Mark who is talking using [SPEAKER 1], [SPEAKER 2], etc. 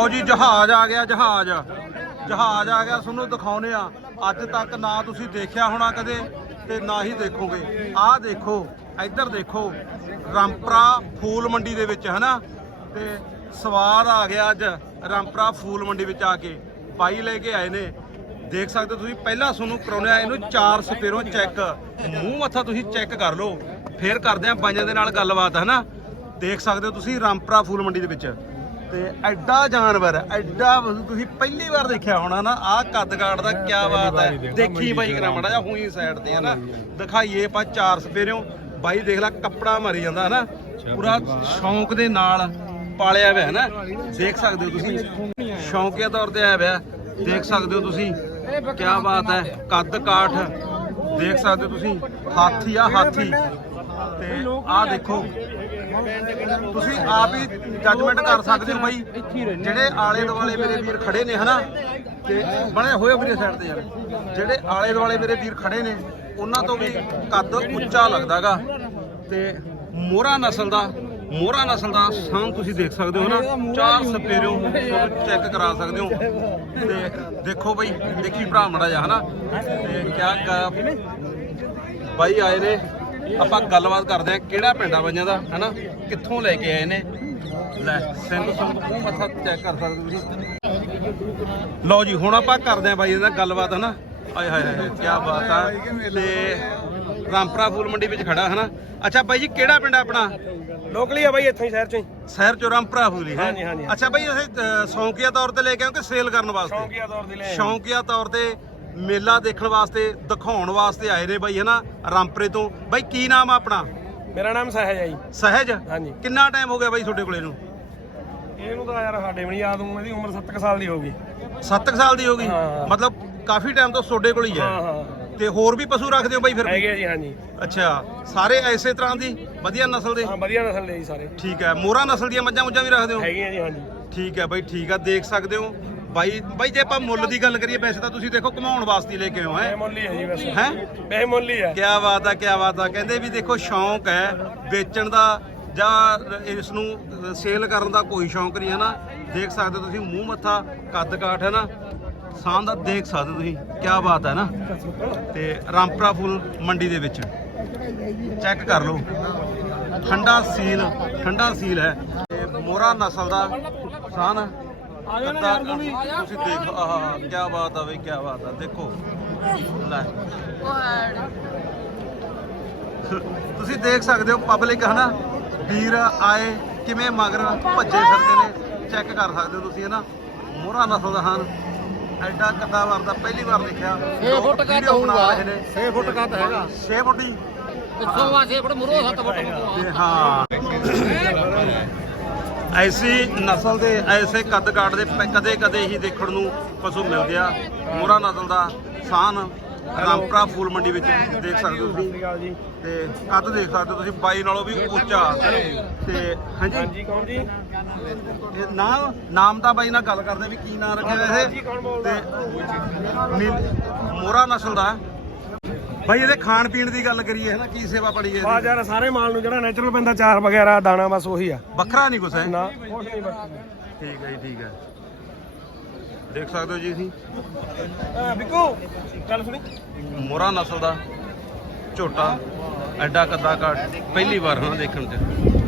[SPEAKER 1] ਲਓ ਜੀ, ਜਹਾਜ਼ ਆ ਗਿਆ, ਜਹਾਜ਼। ਜਹਾਜ਼ ਆ ਗਿਆ, ਤੁਹਾਨੂੰ ਦਿਖਾਉਨੇ ਆ ਅੱਜ ਤੱਕ ਨਾ ਤੁਸੀਂ ਦੇਖਿਆ ਹੋਣਾ ਕਦੇ ਤੇ ਨਾ ਹੀ ਦੇਖੋਗੇ। ਆਹ ਦੇਖੋ, ਇੱਧਰ ਦੇਖੋ, ਰਾਮਪਰਾ ਫੂਲ ਮੰਡੀ ਦੇ ਵਿੱਚ, ਹਨਾ? ਤੇ ਸਵਾਦ ਆ ਗਿਆ ਅੱਜ ਰਾਮਪਰਾ ਫੂਲ ਮੰਡੀ ਵਿੱਚ ਆ ਕੇ। ਬਾਈ ਲੈ ਕੇ ਆਏ ਨੇ। ਦੇਖ ਸਕਦੇ ਹੋ ਤੁਸੀਂ, ਪਹਿਲਾਂ ਤੁਹਾਨੂੰ ਕਰਾਉਣਾ ਇਹਨੂੰ ਚਾਰ ਸਪੇਰੋਂ ਚੈੱਕ। ਮੂੰਹ ਮੱਥਾ ਤੁਸੀਂ ਚੈੱਕ ਕਰ ਲਓ। ਫੇਰ ਕਰਦੇ ਆ ਬਾਈਆਂ ਦੇ ਨਾਲ ਗੱਲਬਾਤ, ਹਨਾ? ਦੇਖ ਸਕਦੇ ਹੋ ਤੁਸੀਂ ਰਾਮਪਰਾ ਫੂਲ ਮੰਡੀ ਦੇ ਵਿੱਚ। ਤੇ ਐਡਾ ਜਾਨਵਰ ਐਡਾ ਤੁਸੀਂ ਪਹਿਲੀ ਵਾਰ ਦੇਖਿਆ ਹੋਣਾ ਨਾ ਆਹ ਕੱਦ ਕਾਠ ਦਾ ਕੀ ਬਾਤ ਹੈ। ਦੇਖੀ ਬਾਈ ਕਰਾ ਮੜਾ ਜਾ ਹੋਈ ਸਾਈਡ ਤੇ ਹਨਾ ਦਿਖਾਈਏ ਆਪਾਂ ਚਾਰ ਸਪੇਰਿਓ ਬਾਈ ਦੇਖ ਲੈ ਕੱਪੜਾ ਮਾਰੀ ਜਾਂਦਾ ਹਨਾ ਪੂਰਾ ਸ਼ੌਂਕ ਦੇ ਨਾਲ ਪਾਲਿਆ ਹੋਇਆ ਹੈ ਨਾ। ਦੇਖ ਸਕਦੇ ਹੋ ਤੁਸੀਂ। ਸ਼ੌਂਕੀਆ ਤੌਰ ਤੇ ਆਇਆ ਹੋਇਆ। ਦੇਖ ਸਕਦੇ ਹੋ ਤੁਸੀਂ। ਕੀ ਬਾਤ ਹੈ। ਕੱਦ ਕਾਠ। ਦੇਖ ਸਕਦੇ ਹੋ ਤੁਸੀਂ। ਹਾਥੀ ਆ ਹਾਥੀ। ਤੇ ਆਹ ਦੇਖੋ। ਤੁਸੀਂ ਆਪ ਹੀ ਜੱਜਮੈਂਟ ਕਰ ਸਕਦੇ ਹੋ ਬਾਈ। ਜਿਹੜੇ ਆਲੇ ਦੁਆਲੇ ਮੇਰੇ ਵੀਰ ਖੜੇ ਨੇ ਹਨਾ, ਤੇ ਬਣੇ ਹੋਏ ਵੀਰੇ ਸਾਈਡ ਤੇ ਯਾਰ। ਜਿਹੜੇ ਆਲੇ ਦੁਆਲੇ ਮੇਰੇ ਵੀਰ ਖੜੇ ਨੇ, ਉਹਨਾਂ ਤੋਂ ਵੀ ਕੱਦ ਉੱਚਾ ਲੱਗਦਾਗਾ। ਤੇ ਮੋਹਰਾ ਨਸਲ ਦਾ, ਮੋਹਰਾ ਨਸਲ ਦਾ ਸਾਂ ਤੁਸੀਂ ਦੇਖ ਸਕਦੇ ਹੋ ਨਾ ਚਾਰ ਸਪੇਰਿਓ ਚੈੱਕ ਕਰਾ ਸਕਦੇ ਹੋ। ਤੇ ਦੇਖੋ ਬਾਈ, ਦੇਖੀ ਭਰਾ ਮੜਾ ਜਾ ਹਨਾ। ਤੇ ਕਿਆ ਬਾਈ ਆਏ ਨੇ। ਆਪਾਂ ਗੱਲਬਾਤ ਕਰਦੇ ਆ ਕਿਹੜਾ ਪਿੰਡ ਆ ਬਾਈਆਂ ਦਾ ਹਨਾ? ਕਿੱਥੋਂ ਲੈ ਕੇ ਆਏ ਨੇ? ਲੈ ਸਿੰਘ ਸੁੰਗ ਮੂੰਹ ਮੱਥਾ ਚੈੱਕ ਕਰ ਸਕਦੇ ਤੁਸੀਂ। ਲਓ ਜੀ ਹੁਣ ਆਪਾਂ ਕਰਦੇ ਆ ਬਾਈ ਇਹਦਾ ਗੱਲਬਾਤ ਹਨਾ? ਆਏ ਹਾਏ ਹਾਏ ਕੀ ਬਾਤ ਆ। ਤੇ ਰਾਮਪਰਾ ਫੂਲ ਮੰਡੀ ਵਿੱਚ ਖੜਾ ਹਨਾ? ਅੱਛਾ ਬਾਈ ਜੀ ਕਿਹੜਾ ਪਿੰਡ ਆ ਆਪਣਾ?
[SPEAKER 2] ਲੋਕਲੀ ਆ ਬਾਈ ਇੱਥੋਂ ਹੀ ਸ਼ਹਿਰ ਚੋਂ ਹੀ।
[SPEAKER 1] ਸ਼ਹਿਰ ਚੋਂ ਰਾਮਪਰਾ ਫੂਲੀ ਹੈ
[SPEAKER 2] ਹਾਂਜੀ, ਹਾਂਜੀ।
[SPEAKER 1] ਅੱਛਾ ਬਾਈ ਇਹ ਅ, ਸ਼ੌਂਕੀਆ ਤੌਰ ਤੇ ਲੈ ਕੇ ਕਿ ਸੇਲ ਕਰਨ ਵਾਸਤੇ?
[SPEAKER 2] ਸ਼ੌਂਕੀਆ ਤੌਰ ਤੇ ਲੈ
[SPEAKER 1] ਸ਼ੌਂਕੀਆ ਤੌਰ ਤੇ ਮੇਲਾ ਦੇਖਣ ਵਾਸਤੇ ਦਿਖਾਉਣ ਵਾਸਤੇ ਆਏ ਨੇ ਬਾਈ ਹਨਾ? ਰਾਮਪਰੇ ਤੋਂ। ਬਾਈ ਕੀ ਨਾਮ ਆ ਆਪਣਾ?
[SPEAKER 2] ਮੇਰਾ ਨਾਮ ਸਹਿਜ ਹੈ ਜੀ।
[SPEAKER 1] ਸਹਿਜ?
[SPEAKER 2] ਹਾਂਜੀ।
[SPEAKER 1] ਕਿੰਨਾ ਟਾਈਮ ਹੋ ਗਿਆ ਬਾਈ ਤੁਹਾਡੇ ਕੋਲੇ ਨੂੰ?
[SPEAKER 2] ਇਹਨੂੰ ਤਾਂ ਯਾਰ ਸਾਡੇ ਵੀ ਨਹੀਂ ਯਾਦ ਹੂੰ ਇਹਦੀ ਉਮਰ 7 ਸਾਲ ਦੀ ਹੋਊਗੀ
[SPEAKER 1] 7 ਸਾਲ ਦੀ ਹੋ ਗਈ?
[SPEAKER 2] ਹਾਂ।
[SPEAKER 1] ਮਤਲਬ ਕਾਫੀ ਟਾਈਮ ਤੋਂ ਤੁਹਾਡੇ ਕੋਲ ਹੀ
[SPEAKER 2] ਹਾਂ।
[SPEAKER 1] ਹੈ
[SPEAKER 2] ਹਾਂ।
[SPEAKER 1] ਤੇ ਹੋਰ ਵੀ ਪਸ਼ੂ ਰੱਖਦੇ ਹੋ ਬਾਈ ਫਿਰ?
[SPEAKER 2] ਹੈਗੇ ਜੀ ਹਾਂਜੀ।
[SPEAKER 1] ਅੱਛਾ। ਸਾਰੇ ਐਸੇ ਤਰ੍ਹਾਂ ਦੀ? ਵਧੀਆ ਨਸਲ ਦੇ?
[SPEAKER 2] ਹਾਂ ਵਧੀਆ ਨਸਲ ਦੇ ਜੀ ਸਾਰੇ।
[SPEAKER 1] ਠੀਕ ਹੈ। ਮੋਹਰਾ ਨਸਲ ਦੀਆਂ ਮੱਝਾਂ ਮੁੱਝਾਂ ਵੀ ਰੱਖਦੇ ਹੋ?
[SPEAKER 2] ਹੈਗੇ ਆ ਜੀ ਹਾਂਜੀ।
[SPEAKER 1] ਠੀਕ ਹੈ ਬਾਈ ਠੀਕ ਆ। ਦੇਖ ਸਕਦੇ ਹੋ। ਬਾਈ ਬਾਈ ਜੇ ਆਪਾਂ ਮੁੱਲ ਦੀ ਗੱਲ ਕਰੀਏ ਵੈਸੇ ਤਾਂ ਤੁਸੀਂ ਦੇਖੋ ਕਮਾਉਣ ਵਾਸਤੇ ਲੈ ਕੇ ਆਏ ਹੋ ਹੈ?
[SPEAKER 2] ਬੇਮੁੱਲੀ ਹੈ ਜੀ ਵੈਸੇ।
[SPEAKER 1] ਹੈ?
[SPEAKER 2] ਬੇਮੁੱਲੀ ਹੈ
[SPEAKER 1] ਕਿਆ ਬਾਤ ਆ ਕਿਆ ਬਾਤ ਆ। ਕਹਿੰਦੇ ਵੀ ਦੇਖੋ ਸ਼ੌਂਕ ਹੈ ਵੇਚਣ ਦਾ ਜਾਂ ਇਸ ਨੂੰ ਸੇਲ ਕਰਨ ਦਾ ਕੋਈ ਸ਼ੌਂਕ ਨਹੀਂ ਹੈ ਨਾ। ਦੇਖ ਸਕਦੇ ਤੁਸੀਂ ਮੂੰਹ ਮੱਥਾ ਕੱਦ ਕਾਠ ਹੈ ਨਾ? ਸਾਂ ਦਾ ਦੇਖ ਸਕਦੇ ਹੋ ਤੁਸੀਂ ਕਿਆ ਬਾਤ ਹੈ ਨਾ। ਤੇ ਰਾਮਪਰਾ ਫੁੱਲ ਮੰਡੀ ਦੇ ਵਿੱਚ। ਚੈੱਕ ਕਰ ਲਓ। ਠੰਡਾ ਸੀਲ ਠੰਡਾ ਸੀਲ ਹੈ। ਤੇ ਮੋਰਾ ਨਸਲ ਦਾ ਸਾਨ ਕੱਦਾ ਤੁਸੀਂ ਦੇਖ ਆਹ ਕਿਆ ਬਾਤ ਆ ਬਈ ਕਿਆ ਬਾਤ ਆ। ਦੇਖੋ। ਲੈ। ਤੁਸੀਂ ਦੇਖ ਸਕਦੇ ਹੋ ਪਬਲਿਕ ਹਨਾ? ਵੀਰ ਆਏ ਕਿਵੇਂ ਮਗਰ ਭੱਜੇ ਫਿਰਦੇ ਨੇ। ਚੈੱਕ ਕਰ ਸਕਦੇ ਹੋ ਤੁਸੀਂ ਹਨਾ? ਮੋਹਰਾ ਨਸਲ ਦਾ ਹਨ। ਐਡਾ ਕੱਦਾ ਵਾਰ ਦਾ ਪਹਿਲੀ ਵਾਰ ਦੇਖਿਆ।
[SPEAKER 3] 6 ਫੁੱਟ ਕੱਦ ਹੋਊਗਾ।
[SPEAKER 1] ਰਹੇ ਨੇ।
[SPEAKER 3] 6 ਫੁੱਟ ਕੱਦ ਹੈਗਾ।
[SPEAKER 1] 6 ਫੁੱਟ ਹੀ।
[SPEAKER 3] ਪਿੱਛੋਂ ਆ 6 ਫੁੱਟ ਮੁਰੋ 7 ਫੁੱਟ
[SPEAKER 1] ਹਾਂ। ਐਸੀ ਨਸਲ ਦੇ ਐਸੇ ਕੱਦ ਕਾਠ ਦੇ ਕਦੇ ਕਦੇ ਹੀ ਦੇਖਣ ਨੂੰ ਪਸ਼ੂ ਮਿਲਦੇ ਆ। ਮੋਹਰਾ ਨਸਲ ਦਾ ਸਾਨ ਰਾਮਪਰਾ ਫੂਲ ਮੰਡੀ ਵਿੱਚ ਦੇਖ ਸਕਦੇ ਹੋ ਤੁਸੀਂ।
[SPEAKER 2] ਗੱਲ ਜੀ
[SPEAKER 1] ਤੇ ਕੱਦ ਦੇਖ ਸਕਦੇ ਹੋ ਤੁਸੀਂ ਬਾਈ ਨਾਲੋਂ ਵੀ ਉੱਚਾ। ਤੇ ਹਾਂਜੀ?
[SPEAKER 2] ਹਾਂਜੀ ਕੌਣ ਜੀ?
[SPEAKER 1] ਇਹ ਨਾਮ ਨਾਮ ਤਾਂ ਬਾਈ ਨਾਲ ਗੱਲ ਕਰਦੇ ਵੀ ਕੀ ਨਾਮ ਰੱਖਿਆ ਵੈਸੇ? ਤੇ ਨੀਲ- ਮੋਹਰਾ ਨਸਲ ਦਾ ਬਾਈ ਇਹਦੇ ਖਾਣ ਪੀਣ ਦੀ ਗੱਲ ਕਰੀਏ। ਹਨਾ ਕੀ ਸੇਵਾ ਪੜੀ ਹੈ
[SPEAKER 2] ਆ? ਯਾਰ ਸਾਰੇ ਮਾਲ ਨੂੰ ਜਿਹੜਾ ਨੈਚੁਰਲ ਪੈਂਦਾ ਚਾਰ ਵਗੈਰਾ ਦਾਣਾ ਬਸ ਉਹੀ ਆ।
[SPEAKER 1] ਵੱਖਰਾ ਨਹੀਂ ਕੁਛ ਹੈ।
[SPEAKER 2] ਨਾ ਕੁਛ ਨਹੀਂ ਬਸ।
[SPEAKER 1] ਠੀਕ ਹੈ ਜੀ ਠੀਕ ਹੈ। ਦੇਖ ਸਕਦੇ ਹੋ ਜੀ ਅਸੀਂ
[SPEAKER 2] ਬਿੱਕੂ ਗੱਲ ਸੁਣੀ।
[SPEAKER 1] ਮੋਹਰਾ ਨਸਲ ਦਾ ਝੋਟਾ ਐਡਾ ਕੱਦਾ ਕਾਟ ਪਹਿਲੀ ਵਾਰ ਹਾਂ ਦੇਖਣ ਚ।